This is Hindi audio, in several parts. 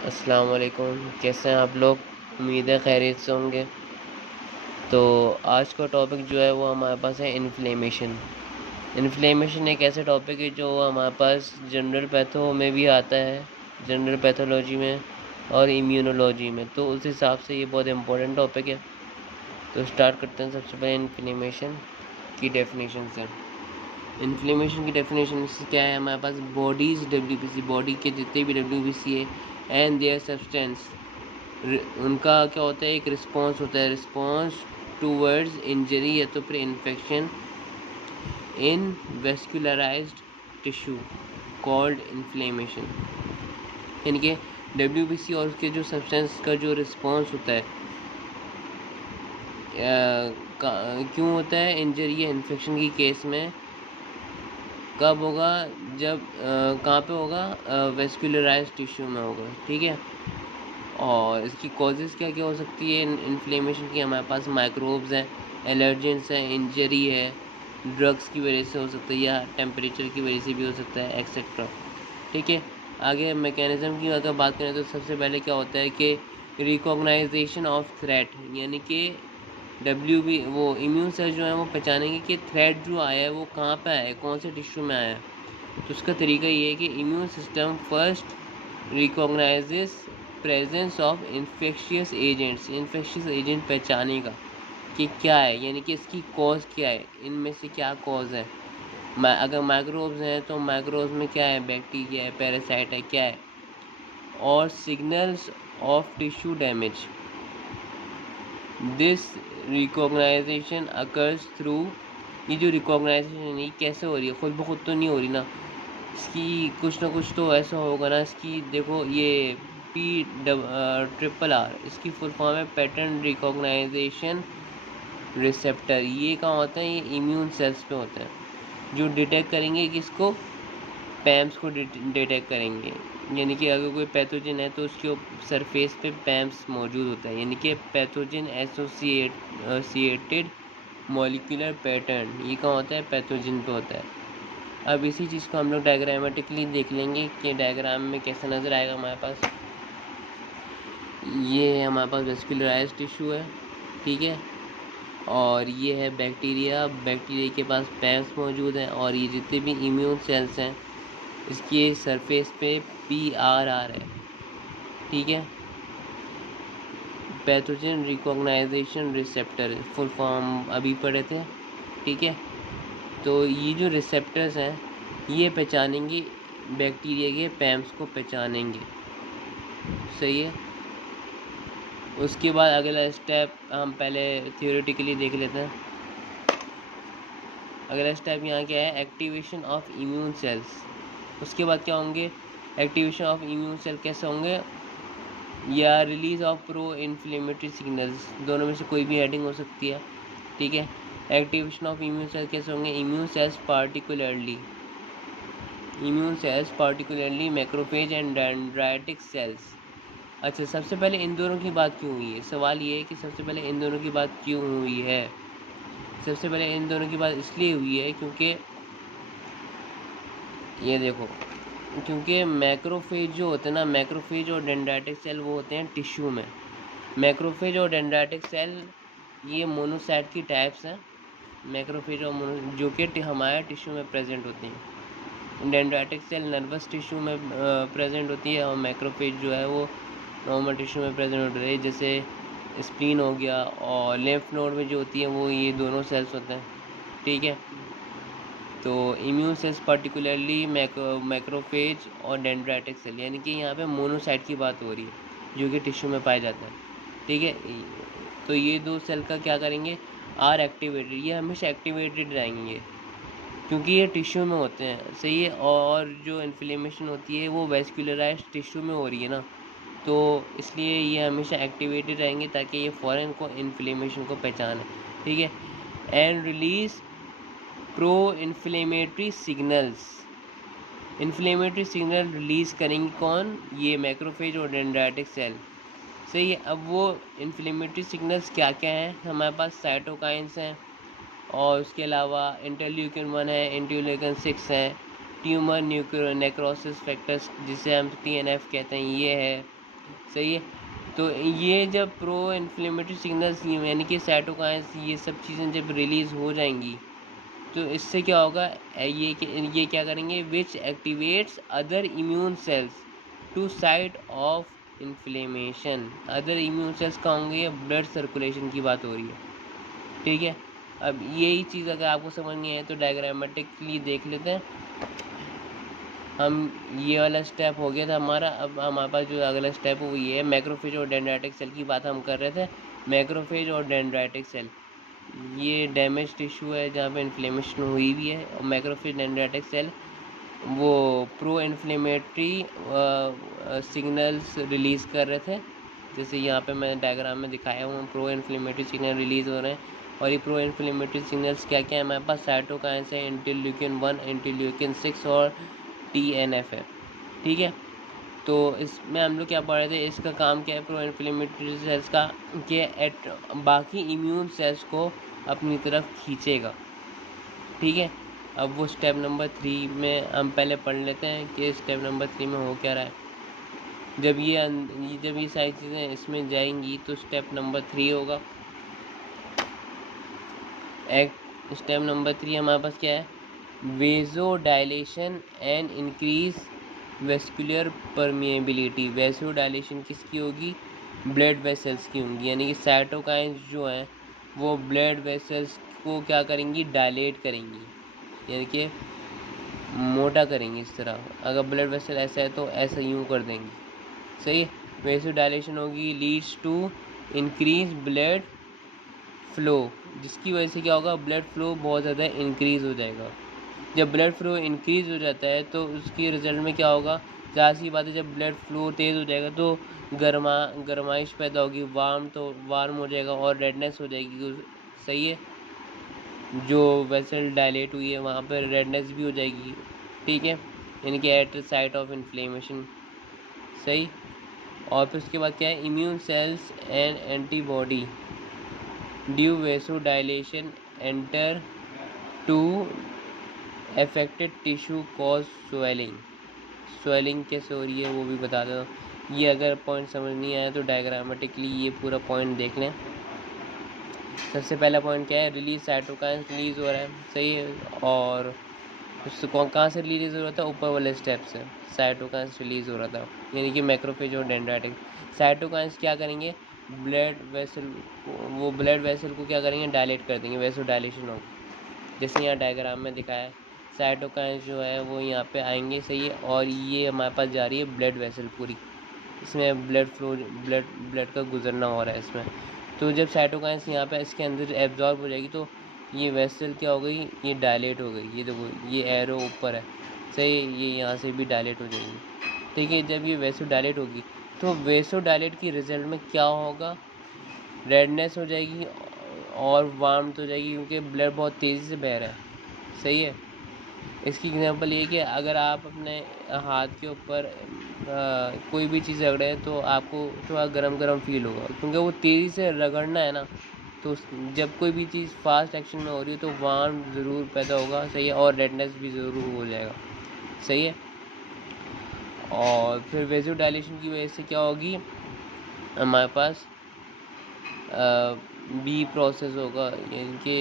अस्सलाम वालेकुम। कैसे हैं आप लोग? उम्मीद है खैरियत से होंगे। तो आज का टॉपिक जो है वो हमारे पास है इन्फ्लेमेशन। इन्फ्लेमेशन एक ऐसा टॉपिक है जो हमारे पास जनरल पैथो में भी आता है, जनरल पैथोलॉजी में और इम्यूनोलॉजी में। तो उस हिसाब से ये बहुत इम्पोर्टेंट टॉपिक है। तो स्टार्ट करते हैं सबसे पहले इन्फ्लेमेशन की डेफिनेशन से। इन्फ्लेमेशन की डेफिनेशन क्या है हमारे पास? बॉडीज डब्ल्यूबीसी, बॉडी के जितने भी डब्ल्यूबीसी है एंड देयर सब्सटेंस, उनका क्या होता है? एक रिस्पॉन्स होता है, रिस्पॉन्स टूवर्ड्स इंजरी या तो फिर infection in vascularised tissue called inflammation. यानी कि डब्ल्यूबीसी और उसके जो सब्सटेंस का जो रिस्पॉन्स होता है क्यों होता है इंजरी या इन्फेक्शन की केस में, कब होगा? जब कहाँ पे होगा? वेस्कुलराइज्ड टिश्यू में होगा। ठीक है। और इसकी कॉजेज़ क्या क्या हो सकती है इन्फ्लेमेशन की? हमारे पास माइक्रोब्स हैं, एलर्जेंस हैं, इंजरी है, ड्रग्स की वजह से हो सकता है या टेम्परेचर की वजह से भी हो सकता है, एक्सेट्रा। ठीक है। आगे मैकेनिज़्म की अगर बात करें तो सबसे पहले क्या होता है कि रिकॉग्नाइजेशन ऑफ थ्रेट, यानी कि डब्ल्यू बी वो इम्यून सेल जो है वो पहचानेंगे कि थ्रेट जो आया है वो कहाँ पे आया है, कौन से टिश्यू में आया है। तो उसका तरीका ये है कि immune system first recognises presence of infectious agents, infectious agent पहचानेगा कि क्या है, यानी कि इसकी कॉज क्या है, इनमें से क्या कॉज है। अगर माइक्रोब्स हैं तो माइक्रोब्स में क्या है? बैक्टीरिया है, पैरासाइट है, क्या है। और signals of tissue damage, this recognisation occurs through, ये जो रिकॉग्नाइजेशन है ये कैसे हो रही है? खुद ब खुद तो नहीं हो रही ना, इसकी कुछ ना कुछ तो ऐसा होगा ना। इसकी देखो, ये PRRR, इसकी फुल फॉर्म है पैटर्न रिकॉग्नाइजेशन रिसेप्टर। ये कहाँ होता है? ये इम्यून सेल्स पे होता है जो डिटेक्ट करेंगे किसको? पैम्स को डिटेक्ट करेंगे। यानी कि अगर कोई पैथोजन है तो उसके सरफेस पे पैम्स मौजूद होता है, यानी कि पैथोजन एसोसिएटेड मॉलिक्यूलर पैटर्न। ये कहाँ होता है? पैथोजन पे होता है। अब इसी चीज़ को हम लोग डायग्रामेटिकली देख लेंगे कि डायग्राम में कैसा नज़र आएगा हमारे पास। ये है हमारे पास वेस्कुलराइज्ड टिश्यू है, ठीक है। और ये है बैक्टीरिया, बैक्टीरिया के पास पैम्स मौजूद हैं। और ये जितने भी इम्यून सेल्स हैं इसकी सरफेस पे PRR है, ठीक है। Pathogen recognition receptor, full form अभी पढ़े थे, ठीक है। तो ये जो रिसेप्टर्स हैं ये पहचानेंगे बैक्टीरिया के पैम्स को पहचानेंगे, सही है। उसके बाद अगला स्टेप हम पहले थियोरेटिकली देख लेते हैं। अगला स्टेप यहाँ क्या है? Activation of immune sales. उसके बाद क्या होंगे? एक्टिवेशन ऑफ इम्यून सेल कैसे होंगे? या release of pro inflammatory signals, दोनों में से कोई भी हेडिंग हो सकती है, ठीक है। एक्टिवेशन ऑफ इम्यून सेल कैसे होंगे? Immune cells particularly macrophage and dendritic sales. अच्छा, सबसे पहले इन दोनों की बात क्यों हुई है? सवाल ये है कि सबसे पहले इन दोनों की बात क्यों हुई है? सबसे पहले इन दोनों की बात इसलिए हुई है क्योंकि ये देखो, क्योंकि मैक्रोफेज जो होते हैं ना, मैक्रोफेज और डेंड्राइटिक सेल वो होते हैं टिश्यू में। मैक्रोफेज और डेंड्राइटिक सेल ये मोनोसाइट की टाइप्स हैं। मैक्रोफेज और मोनो जो कि हमारे टिश्यू में प्रेजेंट होती हैं। डेंड्राइटिक सेल नर्वस टिश्यू में प्रेजेंट होती है और मैक्रोफेज जो है वो नॉर्मल टिश्यू में प्रेजेंट होती है, जैसे स्प्लीन हो गया। और लिम्फ नोड में जो होती है वो ये दोनों सेल्स होते हैं, ठीक है। तो इम्यून सेल्स पर्टिकुलरली मैक्रोफेज और डेंड्राइटिक सेल, यानी कि यहाँ पे मोनोसाइट की बात हो रही है जो कि टिश्यू में पाया जाता है, ठीक है। तो ये दो सेल का क्या करेंगे? आर एक्टिवेटेड, ये हमेशा एक्टिवेटेड रहेंगे क्योंकि ये टिश्यू में होते हैं, सही है। और जो इन्फ्लेमेशन होती है वो वेस्कुलराइज्ड टिश्यू में हो रही है ना, तो इसलिए ये हमेशा एक्टिवेटेड रहेंगे ताकि ये फ़ौरन को इन्फ्लेमेशन को पहचाने, ठीक है। And release pro inflammatory signals, inflammatory signal release करेंगे कौन? ये मैक्रोफेज और डेंड्राइटिक सेल, सही है। अब वो इन्फ्लेमेटरी सिग्नल्स क्या क्या हैं? हमारे पास साइटोकाइंस हैं, और उसके अलावा इंटरल्यूकिन 1 है, इंटरल्यूकिन 6 है, ट्यूमर नेक्रोसिस फैक्टर्स जिसे हम TNF कहते हैं ये है, सही है। तो ये जब प्रो इन्फ्लेमेटरी सिग्नल्स यानी कि साइटोकाइंस ये सब चीज़ें जब रिलीज़ हो जाएंगी तो इससे क्या होगा, ये क्या करेंगे, which activates other immune cells to site of inflammation. Other immune cells का होंगे, ये ब्लड सर्कुलेशन की बात हो रही है, ठीक है। अब यही चीज़ अगर आपको समझ नहीं आए तो डायग्रामेटिकली देख लेते हैं हम। ये वाला स्टेप हो गया था हमारा। अब हमारे पास जो अगला स्टेप है वो ये है, मैक्रोफेज और डेंड्राइटिक सेल की बात हम कर रहे थे। मैक्रोफेज और डेंड्राइटिक सेल ये डैमेज टिश्यू है जहाँ पे इन्फ्लेमेशन हुई भी है, और मैक्रोफेज डेंड्राइटिक सेल वो प्रो इन्फ्लेमेटरी सिग्नल्स रिलीज़ कर रहे थे। जैसे यहाँ पे मैं डायग्राम में दिखाया हूँ, प्रो इन्फ्लेमेटरी सिग्नल रिलीज़ हो रहे हैं। और ये प्रो इन्फ्लेमेटरी सिग्नल्स क्या क्या है हमारे पास, साइटोकाइंस है, इंटरल्यूकिन 1, इंटरल्यूकिन 6 और TNF है, ठीक है। तो इसमें हम लोग क्या पढ़ रहे थे, इसका काम क्या है प्रो इन्फ्लेमेटरी सेल्स का, कि बाकी इम्यून सेल्स को अपनी तरफ खींचेगा, ठीक है। अब वो स्टेप नंबर 3 में हम पहले पढ़ लेते हैं कि स्टेप नंबर 3 में हो क्या रहा है। जब ये सारी चीज़ें इसमें जाएंगी तो स्टेप नंबर 3 होगा। स्टेप नंबर 3 हमारे पास क्या है, vasodilation and increase vascular permeability. Vasodilation किसकी होगी, ब्लड वेसल्स की होंगी, यानी कि साइटोकाइंस जो हैं वो ब्लड वेसल्स को क्या करेंगी, डायलेट करेंगी, यानी कि मोटा करेंगी। इस तरह अगर ब्लड वेसल ऐसा है तो ऐसा यूँ कर देंगे, सही है। वेसो डायलेशन होगी, leads to increase blood flow, जिसकी वजह से क्या होगा, ब्लड फ्लो बहुत ज़्यादा इंक्रीज़ हो जाएगा। जब ब्लड फ्लो इंक्रीज़ हो जाता है तो उसकी रिजल्ट में क्या होगा, ज़ाहिर सी बात है, जब ब्लड फ्लो तेज़ हो जाएगा तो गर्माइश पैदा होगी, वार्म हो जाएगा और रेडनेस हो जाएगी, सही है। जो वेसल डायलेट हुई है वहाँ पर रेडनेस भी हो जाएगी, ठीक है, यानी कि एट साइट ऑफ इन्फ्लेमेशन, सही। और फिर उसके बाद क्या है, immune cells and antibody due vasodilation enter to affected tissue cause swelling कैसे हो रही है वो भी बता दो। ये अगर पॉइंट समझ नहीं आया तो डायग्रामेटिकली ये पूरा पॉइंट देख लें। सबसे पहला पॉइंट क्या है, रिलीज साइटोकाइंस रिलीज हो रहा है, सही है। और उसको कहाँ से रिलीज हो रहा था, ऊपर वाले स्टेप से साइटोकाइंस रिलीज हो रहा था, यानी कि मैक्रोफेज और डेंड्राइटिक। साइटोकाइंस क्या करेंगे, ब्लड वेसल को क्या करेंगे, डायलेट कर देंगे, वैसो डायलेशन होगा, जैसे यहाँ डायग्राम में दिखाया है। साइटोकाइंस जो है वो यहाँ पे आएंगे, सही है। और ये हमारे पास जा रही है ब्लड वेसल पूरी, इसमें ब्लड का गुजरना हो रहा है इसमें। तो जब साइटोकाइंस यहाँ पे इसके अंदर एब्जॉर्ब हो जाएगी तो ये वेसल क्या हो गई, ये डायलेट हो गई, ये देखो ये एरो ऊपर है, सही, ये यहाँ से भी डायलेट हो जाएगी, ठीक है। जब ये वेसो डायलेट होगी तो वेसो डायलेट की रिजल्ट में क्या होगा, रेडनेस हो जाएगी और वार्म हो जाएगी, क्योंकि ब्लड बहुत तेज़ी से बह रहा है, सही है। इसकी एग्जांपल ये कि अगर आप अपने हाथ के ऊपर कोई भी चीज़ रगड़े तो आपको थोड़ा गरम गरम फील होगा, क्योंकि वो तेज़ी से रगड़ना है ना। तो जब कोई भी चीज़ फास्ट एक्शन में हो रही है तो वार्म ज़रूर पैदा होगा, सही है, और रेडनेस भी ज़रूर हो जाएगा, सही है। और फिर वेजो डायलेशन की वजह से क्या होगी, हमारे पास बी प्रोसेस होगा, यानी कि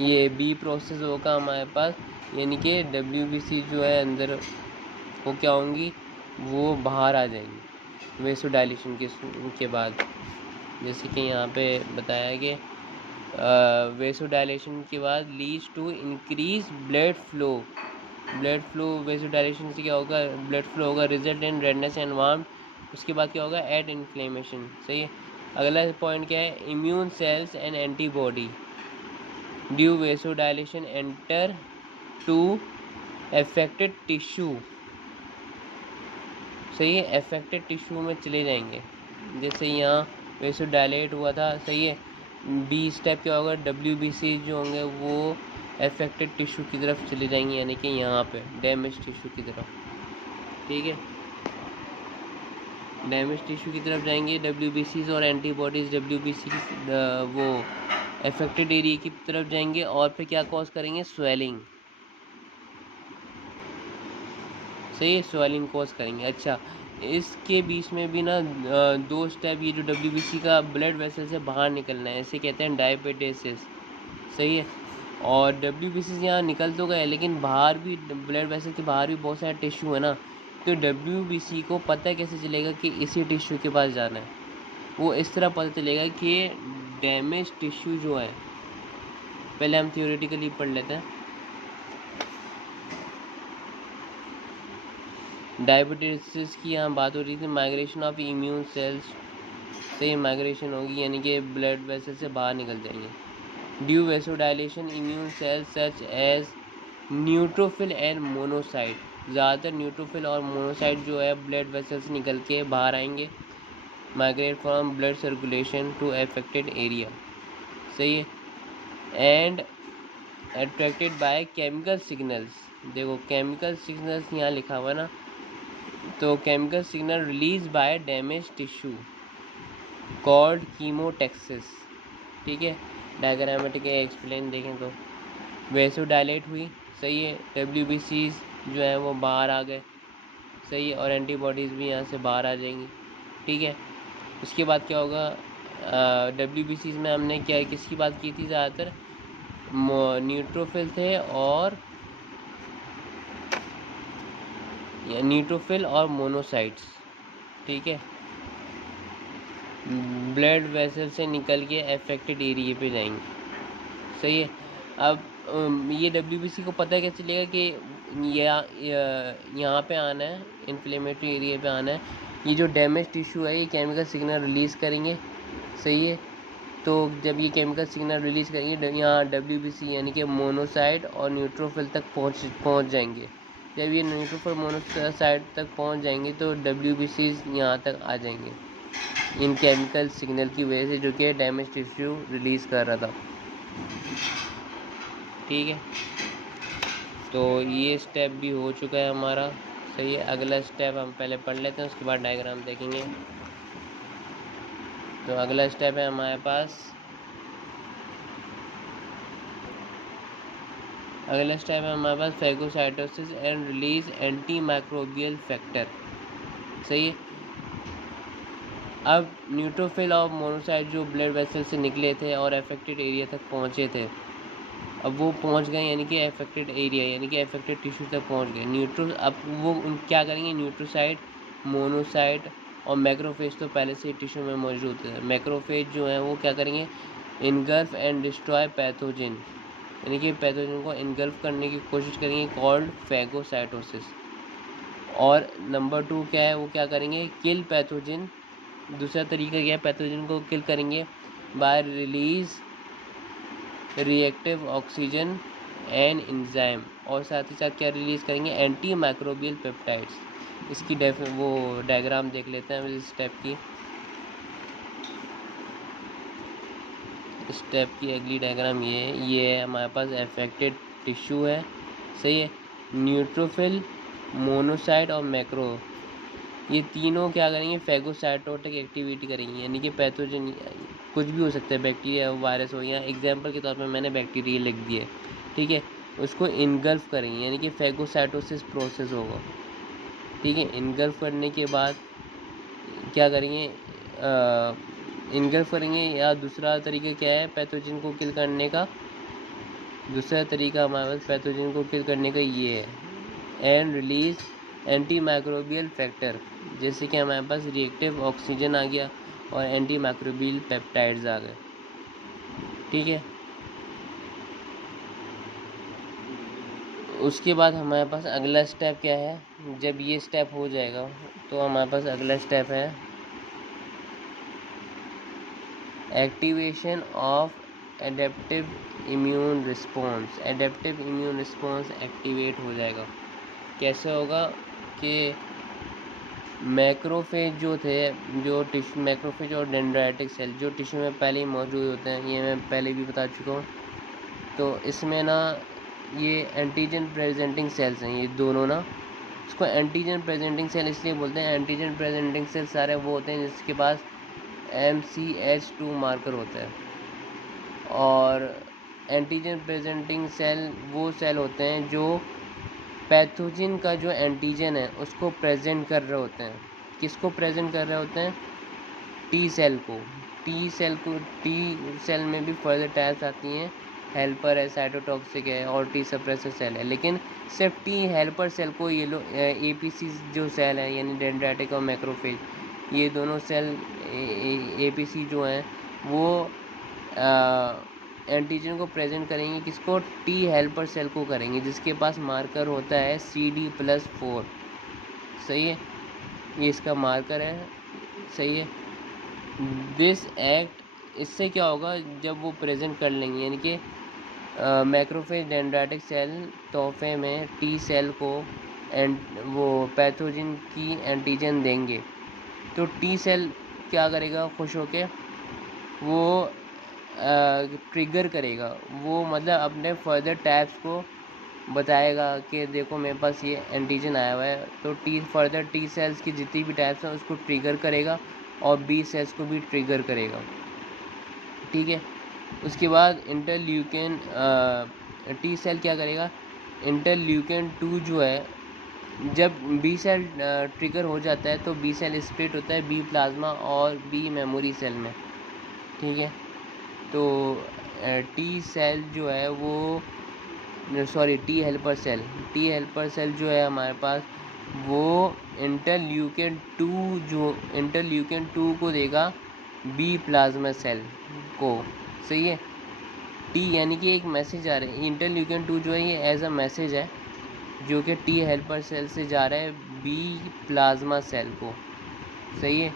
ये बी प्रोसेस होगा हमारे पास, यानी कि WBC जो है अंदर वो क्या होंगी, वो बाहर आ जाएंगी वेसो डायलेशन के बाद। जैसे कि यहाँ पे बताया कि वेसो डायलेशन के बाद leads to increase blood flow vasodilation से क्या होगा, ब्लड फ्लो होगा, result in redness and warm. उसके बाद क्या होगा, एट इन्फ्लेमेशन, सही है। अगला पॉइंट क्या है, immune cells and antibody due vasodilation enter to affected tissue, सही है, अफेक्टेड टिश्यू में चले जाएंगे। जैसे यहाँ वेसो डायलेट हुआ था, सही है। बी स्टेप क्या होगा, WBC जो होंगे वो अफेक्टेड टिश्यू की तरफ चले जाएंगे, यानी कि यहाँ पे डैमेज टिश्यू की तरफ, ठीक है, डैमेज टिश्यू की तरफ जाएंगे WBCs, और एंटीबॉडीज़ WBC वो अफेक्टेड एरिया की तरफ जाएंगे, और फिर क्या कॉज करेंगे, स्वेलिंग, सही है, स्वेलिंग कॉज करेंगे। अच्छा, इसके बीच में भी ना 2 स्टेप, ये जो WBC का ब्लड वेसल से बाहर निकलना है, इसे कहते हैं डायबिटीसिस। सही है, और WBC से यहाँ निकल तो गए, लेकिन बाहर भी ब्लड वेसल के बाहर भी बहुत सारे टिश्यू है ना, तो WBC को पता कैसे चलेगा कि इसी टिश्यू के पास जाना है? वो इस तरह पता चलेगा कि डैमेज टिश्यू जो है, पहले हम थियोरेटिकली पढ़ लेते हैं। डायबिटीज की यहाँ बात हो रही थी, माइग्रेशन ऑफ इम्यून सेल्स से माइग्रेशन होगी, यानी कि ब्लड वेसल से बाहर निकल जाएंगे। Due vasodilation immune cells such as neutrophil and monocyte, ज़्यादातर न्यूट्रोफिल और मोनोसाइट जो है ब्लड वेसल से निकल के बाहर आएंगे। Migrate from blood circulation to affected area. सही है, and attracted by chemical signals. देखो केमिकल सिग्नल्स यहाँ लिखा हुआ ना, तो chemical signal release by damage tissue called chemotaxis. ठीक है, डायग्रामेटिक एक्सप्लेन देखें तो वेसोडाइलेट हुई। सही है, WBCs जो है वो बाहर आ गए। सही है, और एंटीबॉडीज़ भी यहाँ से बाहर आ जाएंगी। ठीक है, उसके बाद क्या होगा, WBCs में हमने क्या किसकी बात की थी? ज़्यादातर न्यूट्रोफिल थे और न्यूट्रोफिल और मोनोसाइट्स। ठीक है, ब्लड वेसल से निकल के अफेक्टेड एरिया पे जाएंगे। सही है, अब ये WBC को पता कैसे चलेगा कि यहाँ पे आना है, इन्फ्लेमेटरी एरिया पे आना है। ये जो डैमेज टिश्यू है ये केमिकल सिग्नल रिलीज़ करेंगे। सही है, तो जब ये केमिकल सिग्नल रिलीज़ करेंगे यहाँ WBC यानी कि मोनोसाइट और न्यूट्रोफिल तक पहुँच जाएंगे। जब ये न्यूट्रोफिल मोनोसाइट तक पहुँच जाएंगे तो WBCs यहाँ तक आ जाएंगे इन केमिकल सिग्नल की वजह से, जो कि डैमेज टिश्यू रिलीज़ कर रहा था। ठीक है, तो ये स्टेप भी हो चुका है हमारा। सही है, अगला स्टेप हम पहले पढ़ लेते हैं, उसके बाद डायग्राम देखेंगे। तो अगला स्टेप है हमारे पास, phagocytosis and release anti microbial factor. सही है, अब न्यूट्रोफिल और मोनोसाइट जो ब्लड वेसल से निकले थे और अफेक्टेड एरिया तक पहुँचे थे, अब वो पहुंच गए, यानी कि अफेक्टेड एरिया यानी कि अफेक्टेड टिश्यू तक पहुंच गए। अब वो क्या करेंगे, न्यूट्रोसाइट, मोनोसाइट और मैक्रोफेज तो पहले से टिश्यू में मौजूद है। मैक्रोफेज जो है वो क्या करेंगे, इनगल्फ एंड डिस्ट्रॉय पैथोजन, यानी कि पैथोजन को इनगल्फ करने की कोशिश करेंगे, कॉल्ड फैगोसाइटोसिस। और नंबर 2 क्या है, वो क्या करेंगे, किल पैथोजन। दूसरा तरीका क्या है, पैथोजन को किल करेंगे by release reactive oxygen and enzyme, और साथ ही साथ क्या रिलीज़ करेंगे, एंटी माइक्रोबियल पेप्टाइड्स। इसकी वो डायग्राम देख लेते हैं इस स्टेप की अगली डायग्राम ये है हमारे पास अफेक्टेड टिश्यू है। सही है, न्यूट्रोफिल, मोनोसाइट और मैक्रो, ये तीनों क्या करेंगे, फैगोसाइटोटिक एक्टिविटी करेंगे, यानी कि पैथोजन कुछ भी हो सकता है, बैक्टीरिया वायरस हो, या एग्जाम्पल के तौर पे मैंने बैक्टीरिया लिख दिया। ठीक है, उसको इनगल्फ करेंगे, यानी कि फैगोसाइटोसिस प्रोसेस होगा। ठीक है, इनगल्फ करने के बाद क्या करेंगे, इनगल्फ करेंगे। या दूसरा तरीका क्या है पैथोजन को किल करने का, दूसरा तरीका हमारे पास पैथोजन को किल करने का ये है, and release anti microbial factor, जैसे कि हमारे पास रिएक्टिव ऑक्सीजन आ गया और एंटी माइक्रोबियल पेप्टाइड्स आ गए। ठीक है, उसके बाद हमारे पास अगला स्टेप क्या है, जब ये स्टेप हो जाएगा तो हमारे पास अगला स्टेप है activation of adaptive immune response. Adaptive immune response activate हो जाएगा। कैसे होगा कि मैक्रोफेज जो थे, जो टिश्यू, मैक्रोफेज और डेंड्राइटिक सेल जो टिश्यू में पहले ही मौजूद होते हैं, ये मैं पहले भी बता चुका हूँ। तो इसमें ना ये एंटीजन प्रेजेंटिंग सेल्स हैं, ये दोनों ना, इसको एंटीजन प्रेजेंटिंग सेल इसलिए बोलते हैं। एंटीजन प्रेजेंटिंग सेल सारे वो होते हैं जिसके पास MCH2 मार्कर होता है, और एंटीजन प्रेजेंटिंग सेल वो सेल होते हैं जो पैथोजन का जो एंटीजन है उसको प्रेजेंट कर रहे होते हैं। किसको प्रेजेंट कर रहे होते हैं? टी सेल को। टी सेल में भी फर्दर टाइप्स आती हैं, हेल्पर है, साइटोटॉक्सिक है और टी सप्रेसर सेल है। लेकिन सिर्फ टी हेल्पर सेल को ये लोग एपीसी जो सेल है यानी डेंड्राइटिक और मैक्रोफेज, ये दोनों सेल एपीसी जो हैं वो एंटीजन को प्रेजेंट करेंगे। किसको? टी हेल्पर सेल को करेंगे, जिसके पास मार्कर होता है CD+4। सही है, ये इसका मार्कर है। सही है। दिस एक्ट, इससे क्या होगा जब वो प्रेजेंट कर लेंगे, यानी कि मैक्रोफेज डेंड्राइटिक सेल तोहफे में टी सेल को वो पैथोजन की एंटीजन देंगे, तो टी सेल क्या करेगा? खुश होके वो ट्रिगर करेगा, वो मतलब अपने फर्दर टैब्स को बताएगा कि देखो मेरे पास ये एंटीजन आया हुआ है। तो फर्दर टी सेल्स की जितनी भी टाइप्स हैं उसको ट्रिगर करेगा और बी सेल्स को भी ट्रिगर करेगा। ठीक है। उसके बाद इंटरल्यूकिन टी सेल क्या करेगा? इंटरल्यूकिन 2 जो है, जब बी सेल ट्रिगर हो जाता है तो बी सेल स्प्लिट होता है बी प्लाज्मा और बी मेमोरी सेल में। ठीक है। तो टी सेल जो है वो टी हेल्पर सेल जो है हमारे पास, वो इंटरल्यूकिन 2 को देगा बी प्लाज्मा सेल को। सही है। टी यानी कि एक मैसेज आ रहा है, इंटरल्यूकिन 2 जो है ये एज अ मैसेज है जो कि टी हेल्पर सेल से जा रहा है बी प्लाज्मा सेल को। सही है।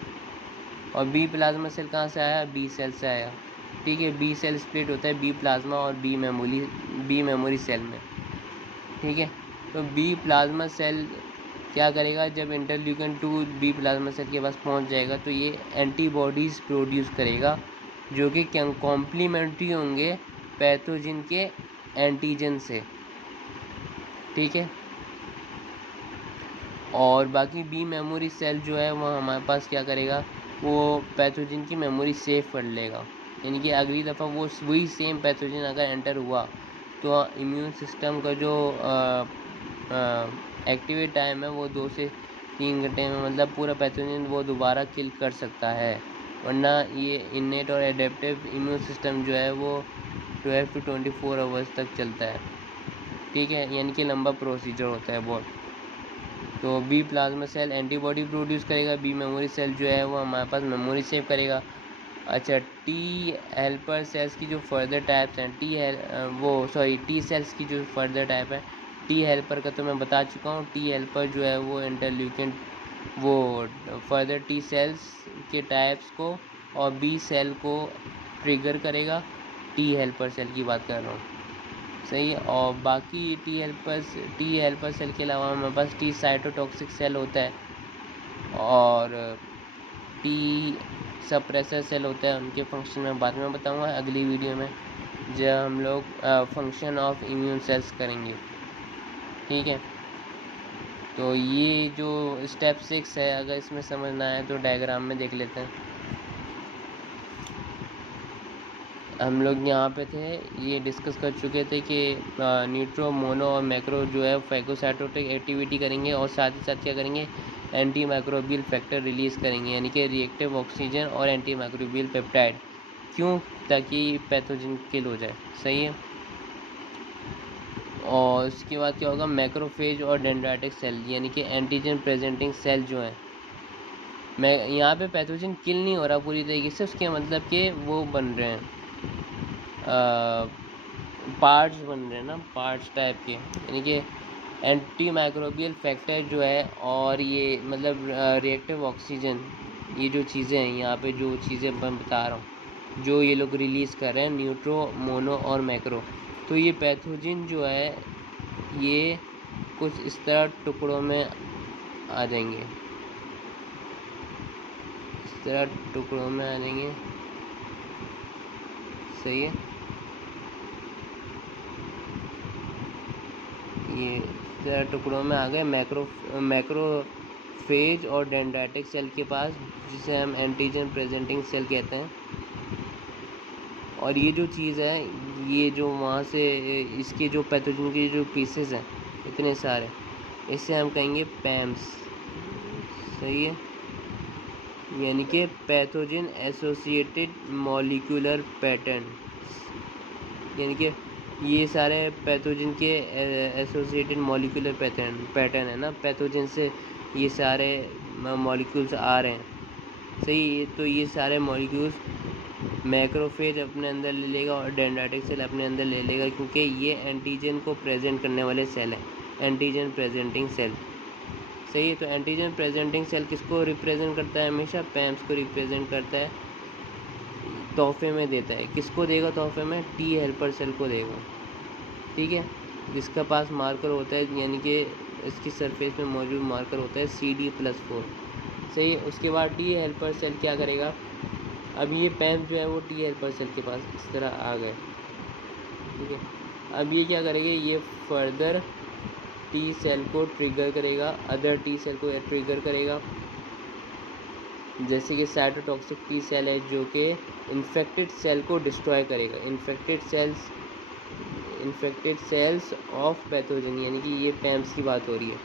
और बी प्लाज्मा सेल कहाँ से आया? बी सेल से आया। ठीक है। बी सेल स्प्लिट होता है बी प्लाज्मा और बी मेमोरी सेल में। ठीक है। तो बी प्लाज्मा सेल क्या करेगा? जब इंटरल्यूकिन 2 बी प्लाज्मा सेल के पास पहुंच जाएगा तो ये एंटीबॉडीज़ प्रोड्यूस करेगा जो कि कॉम्प्लीमेंट्री होंगे पैथोजन के एंटीजन से। ठीक है। और बाकी बी मेमोरी सेल जो है वो हमारे पास क्या करेगा? वो पैथोजन की मेमोरी सेव कर लेगा, यानी कि अगली दफ़ा वो वही सेम पैथोजन अगर एंटर हुआ तो इम्यून सिस्टम का जो एक्टिवेट टाइम है वो 2 से 3 घंटे में, मतलब पूरा पैथोजन वो दोबारा किल कर सकता है। वरना ये इनेट और एडेप्टिव इम्यून सिस्टम जो है वो 12 to 24 आवर्स तक चलता है। ठीक है। यानी कि लंबा प्रोसीजर होता है बहुत। तो B plasma cell antibody produce करेगा, बी मेमोरी सेल जो है वो हमारे पास मेमोरी सेव करेगा। अच्छा, टी हेल्पर सेल्स की जो फर्दर टाइप्स हैं, टी सेल्स की जो फर्दर टाइप है, टी हेल्पर का तो मैं बता चुका हूँ। टी हेल्पर जो है वो इंटरल्यूकिन वो फर्दर टी सेल्स के टाइप्स को और बी सेल को ट्रिगर करेगा। टी हेल्पर सेल की बात कर रहा हूँ। सही है। और बाकी टी हेल्पर सेल के अलावा हमारे पास टी साइटोटॉक्सिक सेल होता है और टी सप्रेसर सेल होता है। उनके फंक्शन मैं बाद में बताऊंगा अगली वीडियो में, जब हम लोग फंक्शन ऑफ इम्यून सेल्स करेंगे। ठीक है। तो ये जो स्टेप 6 है, अगर इसमें समझना है तो डायग्राम में देख लेते हैं। हम लोग यहाँ पे थे, ये डिस्कस कर चुके थे कि न्यूट्रो, मोनो और मैक्रो जो है फैगोसाइटोटिक एक्टिविटी करेंगे और साथ ही साथ क्या करेंगे? एंटी माइक्रोबियल फैक्टर रिलीज़ करेंगे, यानी कि रिएक्टिव ऑक्सीजन और एंटी माइक्रोबियल पेप्टाइड। क्यों? ताकि पैथोजन किल हो जाए। सही है। और उसके बाद क्या होगा? मैक्रोफेज और डेंड्राइटिक सेल, यानी कि एंटीजन प्रेजेंटिंग सेल जो हैं, मैं यहाँ पे पैथोजन किल नहीं हो रहा पूरी तरीके से, उसके मतलब कि वो बन रहे हैं पार्ट्स बन रहे हैं ना, पार्ट्स टाइप के, यानी कि एंटी माइक्रोबियल फैक्टर जो है और ये मतलब रिएक्टिव ऑक्सीजन, ये जो चीज़ें हैं यहाँ पे, जो चीज़ें मैं बता रहा हूँ जो ये लोग रिलीज़ कर रहे हैं, न्यूट्रो, मोनो और मैक्रो, तो ये पैथोजन जो है ये कुछ इस तरह टुकड़ों में आ जाएंगे, इस तरह टुकड़ों में आ जाएंगे। सही है। ये तरह टुकड़ों में आ गए मैक्रोफेज और डेंड्राइटिक सेल के पास, जिसे हम एंटीजन प्रेजेंटिंग सेल कहते हैं। और ये जो चीज़ है, ये जो वहाँ से इसके जो पैथोजन के जो पीसेस हैं इतने सारे, इसे हम कहेंगे पैम्स। सही है, यानी कि पैथोजन एसोसिएटेड मॉलिक्यूलर पैटर्न, यानी कि ये सारे पैथोजन के एसोसिएटेड मॉलिक्यूलर पैटर्न है ना, पैथोजन से ये सारे मॉलिक्यूल्स आ रहे हैं। सही है, तो ये सारे मॉलिक्यूल्स मैक्रोफेज अपने अंदर ले लेगा और डेंड्राइटिक सेल अपने अंदर ले लेगा, क्योंकि ये एंटीजन को प्रेजेंट करने वाले सेल हैं, एंटीजन प्रेजेंटिंग सेल। सही है, तो एंटीजन प्रेजेंटिंग सेल किसको रिप्रेजेंट करता है? हमेशा पैम्स को रिप्रेजेंट करता है, तोहफे में देता है। किसको देगा तोहफे में? टी हेल्पर सेल को देगा। ठीक है, जिसका पास मार्कर होता है, यानी कि इसकी सरफेस में मौजूद मार्कर होता है CD+4। सही है, उसके बाद टी हेल्पर सेल क्या करेगा? अब ये पैम्स जो है वो टी हेल्पर सेल के पास इस तरह आ गए। ठीक है, अब ये क्या करेंगे? ये फर्दर टी सेल को ट्रिगर करेगा, अदर टी सेल को ट्रिगर करेगा, जैसे कि साइटोटॉक्सिक टी सेल है जो कि इन्फेक्टेड सेल को डिस्ट्रॉय करेगा। इन्फेक्टेड सेल्स ऑफ पैथोजन, यानी कि ये पैम्स की बात हो रही है।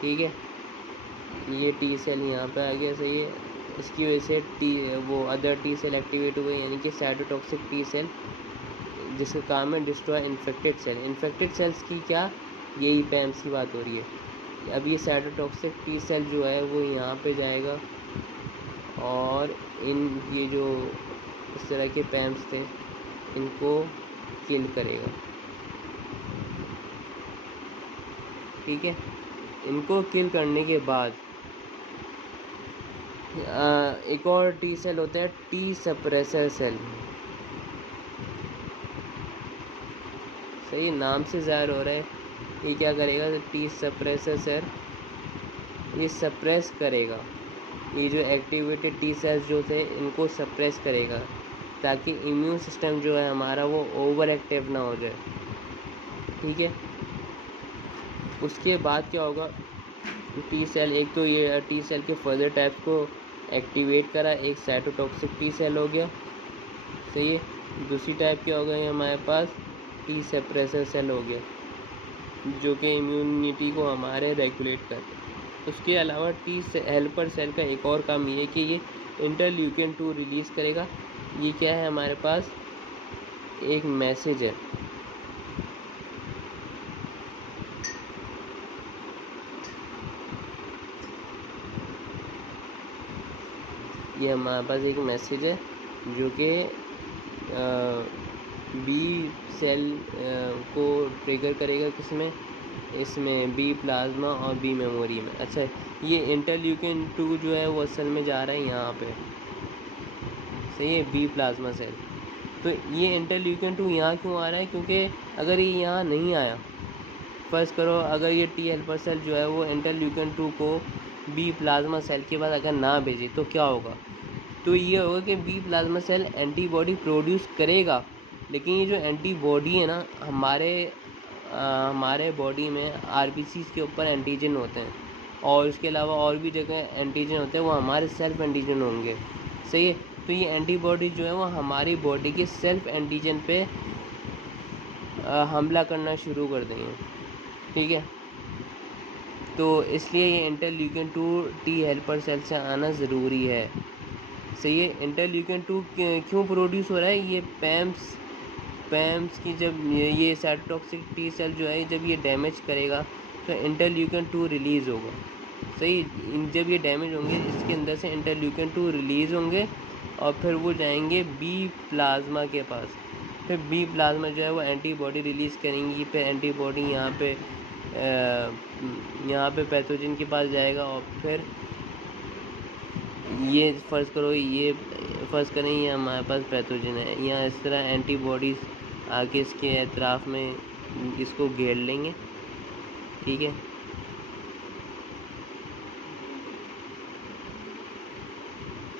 ठीक है, ये टी सेल यहाँ पे आ गया। सही है, इसकी वजह से वो अदर टी सेल एक्टिवेट हुए, यानी कि साइटोटॉक्सिक टी सेल, जिसका काम है destroy infected cell. Infected cells की क्या, यही पैम्स की बात हो रही है। अब ये साइटोटॉक्सिक टी सेल जो है वो यहाँ पे जाएगा और ये जो इस तरह के पैम्स थे इनको किल करेगा। ठीक है, इनको किल करने के बाद एक और टी सेल होता है टी सप्रेसर सेल। सही, नाम से ज़ाहिर हो रहा है ये क्या करेगा? टी सप्रेसर सेल ये सप्रेस करेगा, ये जो एक्टिवेटेड टी सेल्स जो थे इनको सप्रेस करेगा, ताकि इम्यून सिस्टम जो है हमारा वो ओवर एक्टिव ना हो जाए। ठीक है, उसके बाद क्या होगा? टी सेल, एक तो ये टी सेल के फर्दर टाइप्स को एक्टिवेट करा, एक साइटोटॉक्सिक टी सेल हो गया। सही है, दूसरी टाइप क्या हो गई हमारे पास? टी सप्रेसर सेल हो गया, जो कि इम्यूनिटी को हमारे रेगुलेट करते हैं। उसके अलावा टी हेल्पर सेल का एक और काम ये है कि ये इंटरल्यूकिन 2 रिलीज़ करेगा। ये क्या है हमारे पास? एक मैसेज है। ये हमारे पास एक मैसेज है जो कि बी सेल को ट्रिगर करेगा, किसमें? इसमें बी प्लाज्मा और बी मेमोरी में। अच्छा, ये इंटरल्यूकिन 2 जो है वो असल में जा रहा है यहाँ पे। सही है, बी प्लाज्मा सेल। तो ये इंटरल्यूकिन 2 यहाँ क्यों आ रहा है? क्योंकि अगर ये यहाँ नहीं आया, फर्स्ट करो अगर ये टी हेल्पर सेल जो है वो इंटरल्यूकिन 2 को बी प्लाज्मा सेल के बाद अगर ना भेजे तो क्या होगा? तो ये होगा कि B plasma cell antibody produce करेगा, लेकिन ये जो एंटीबॉडी है ना, हमारे बॉडी में आरबीसीज के ऊपर एंटीजन होते हैं, और उसके अलावा और भी जगह एंटीजन होते हैं, वो हमारे सेल्फ एंटीजन होंगे। सही है, तो ये एंटीबॉडी जो है वो हमारी बॉडी के सेल्फ एंटीजन पे हमला करना शुरू कर देंगे। ठीक है, तो इसलिए ये इंटरल्यूकिन 2 टी हेल्पर सेल से आना ज़रूरी है। सही है, इंटरल्यूकिन 2 क्यों प्रोड्यूस हो रहा है? ये पैम्स की जब ये साइटोटॉक्सिक टी सेल जो है जब ये डैमेज करेगा तो इंटरल्यूकिन 2 रिलीज़ होगा। सही, जब ये डैमेज होंगे इसके अंदर से इंटरल्यूकिन 2 रिलीज़ होंगे और फिर वो जाएंगे बी प्लाज्मा के पास। फिर बी प्लाज्मा जो है वो एंटीबॉडी रिलीज़ करेंगी, फिर एंटीबॉडी यहाँ पे पैथोजन के पास जाएगा, और फिर ये फ़र्ज़ करें ये हमारे पास पैथोजन है, यहाँ इस तरह एंटीबॉडीज़ आके इसके एतराफ़ में इसको घेर लेंगे। ठीक है,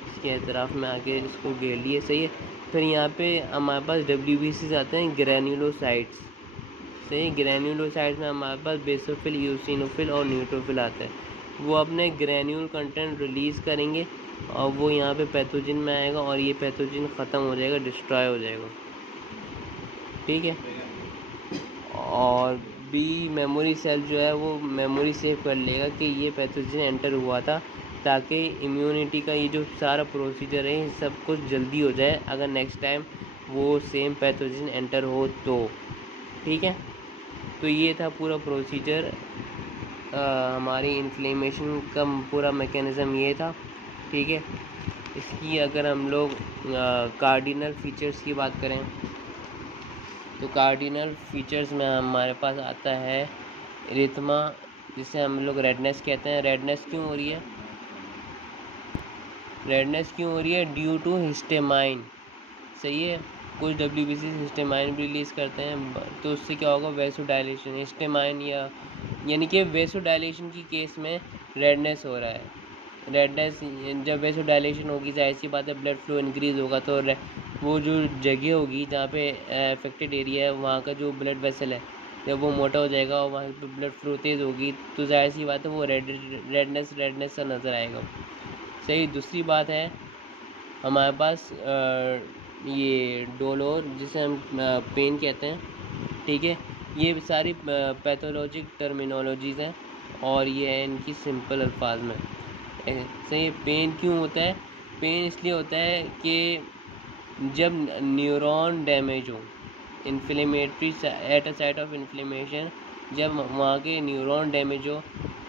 इसके एतराफ़ में आके इसको घेर लिए। सही है, फिर यहाँ पे हमारे पास WBCs आते हैं, ग्रैन्युलोसाइट्स। सही, ग्रैन्युलोसाइट्स में हमारे पास बेसोफिल, यूसिनोफिल और न्यूट्रोफिल आते हैं। वो अपने ग्रैन्यूल कंटेंट रिलीज़ करेंगे और वो यहाँ पे पैथोजन में आएगा और ये पैथोजन ख़त्म हो जाएगा, डिस्ट्रॉय हो जाएगा। ठीक है, और बी मेमोरी सेल जो है वो मेमोरी सेव कर लेगा कि ये पैथोजन एंटर हुआ था, ताकि इम्यूनिटी का ये जो सारा प्रोसीजर है सब कुछ जल्दी हो जाए अगर नेक्स्ट टाइम वो सेम पैथोजन एंटर हो तो। ठीक है, तो ये था पूरा प्रोसीजर, हमारी इन्फ्लेमेशन का पूरा मैकेनिज़्म ये था। ठीक है, इसकी अगर हम लोग कार्डिनल फीचर्स की बात करें तो कार्डिनल फीचर्स में हमारे पास आता है इरिथमा, जिसे हम लोग रेडनेस कहते हैं। रेडनेस क्यों हो रही है? रेडनेस क्यों हो रही है? Due to histamine. सही है, कुछ डब्ल्यूबीसी हिस्टेमाइन भी रिलीज़ करते हैं, तो उससे क्या होगा? वेसोडाइलेशन, हिस्टेमाइन या यानी कि वेसोडाइलेशन की केस में रेडनेस हो रहा है। रेडनेस जब वेसोडाइलेशन होगी, जाहिर सी बात है ब्लड फ्लो इंक्रीज़ होगा, तो वो जो जगह होगी जहाँ पे अफेक्टेड एरिया है, वहाँ का जो ब्लड वेसल है जब वो मोटा हो जाएगा और वहाँ पे ब्लड फ्लो तेज़ होगी, तो जाहिर सी बात है वो रेडनेस सा नज़र आएगा। सही। दूसरी बात है हमारे पास ये डोलोर, जिसे हम पेन कहते हैं। ठीक है, ये सारी पैथोलॉजिक टर्मिनोलॉजीज़ हैं और ये है इनकी सिंपल अल्फाज में। सही। पेन क्यों होता है? पेन इसलिए होता है कि जब न्यूरॉन डैमेज हो, inflammatory eight a site of inflammation, जब वहाँ के न्यूरॉन डैमेज हो,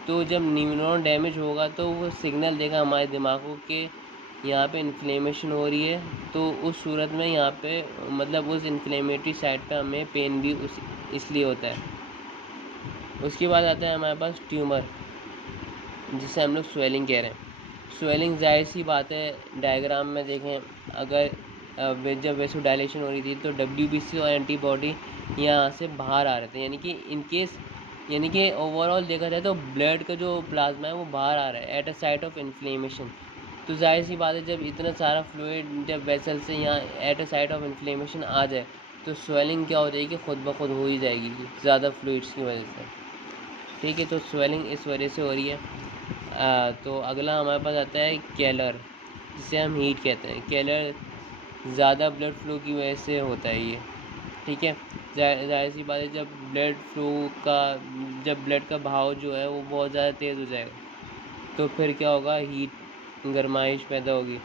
तो जब न्यूरॉन डैमेज होगा तो वो सिग्नल देगा हमारे दिमाग को कि यहाँ पे इन्फ्लेमेशन हो रही है, तो उस सूरत में यहाँ पे मतलब उस इन्फ्लेमेटरी साइट पे हमें पेन भी इसलिए होता है। उसके बाद आता है हमारे पास ट्यूमर, जिसे हम लोग स्वेलिंग कह रहे हैं। स्वेलिंग जाहिर सी बात है, डायग्राम में देखें, अगर जब वेसोडाइलेशन हो रही थी तो डब्ल्यूबीसी और एंटीबॉडी यहाँ से बाहर आ रहे थे, यानी कि ओवरऑल देखा जाए तो ब्लड का जो प्लाज्मा है वो बाहर आ रहा है eight a site of inflammation. तो जाहिर सी बात है, जब इतना सारा फ्लूइड जब वेसल से यहाँ at a site of inflammation आ जाए तो स्वेलिंग क्या हो जाएगी? खुद ब खुद हो ही जाएगी ज़्यादा फ्लूइड्स की वजह से। ठीक है, तो स्वेलिंग इस वजह से हो रही है। तो अगला हमारे पास आता है केलर, जिसे हम हीट कहते हैं। केलर ज़्यादा ब्लड फ्लो की वजह से होता है ये। ठीक है, जाहिर सी बात है, जब ब्लड का बहाव जो है वो बहुत ज़्यादा तेज़ हो जाएगा तो फिर क्या होगा? हीट, गर्माइश पैदा होगी।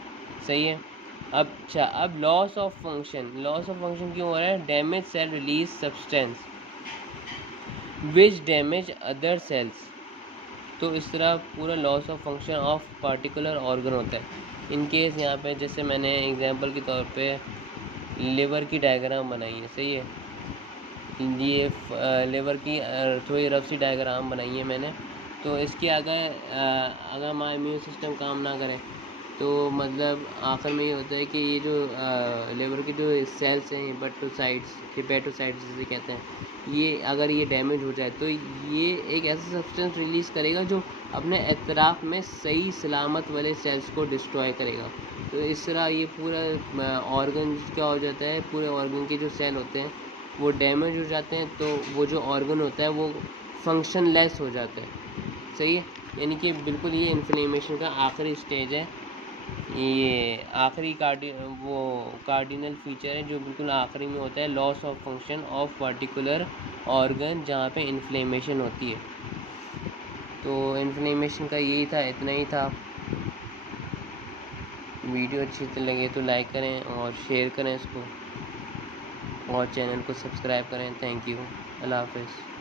सही है। अब लॉस ऑफ फंक्शन क्यों हो रहा है? Damage cell release substance which damage other cells. तो इस तरह पूरा loss of function of particular organ होता है। इन केस यहाँ पे जैसे मैंने एग्जांपल के तौर पे लिवर की डायग्राम बनाई है। सही है, ये लिवर की थोड़ी रफ सी डायग्राम बनाई है मैंने। तो इसके अगर हमारा इम्यून सिस्टम काम ना करे तो मतलब आखिर में ये होता है कि ये जो लिवर के जो सेल्स हैं, हिपेटोसाइट्स जिसे कहते हैं, ये अगर ये डैमेज हो जाए तो ये एक ऐसा सब्सटेंस रिलीज़ करेगा जो अपने एतराफ़ में सही सलामत वाले सेल्स को डिस्ट्रॉय करेगा। तो इस तरह ये पूरा ऑर्गन क्या हो जाता है, पूरे ऑर्गन के जो सेल होते हैं वो डैमेज हो जाते हैं, तो वो जो ऑर्गन होता है वो फंक्शनलेस हो जाता है। सही है, यानी कि बिल्कुल ये इन्फ्लेमेशन का आखिरी स्टेज है। ये आखिरी कार्डिनल फीचर है जो बिल्कुल आखिरी में होता है, loss of function of particular organ जहाँ पे इन्फ्लेमेशन होती है। तो इन्फ्लेमेशन का यही था, इतना ही था। वीडियो अच्छी लगे तो लाइक करें और शेयर करें इसको, और चैनल को सब्सक्राइब करें। Thank you. अल्लाह हाफ़िज़।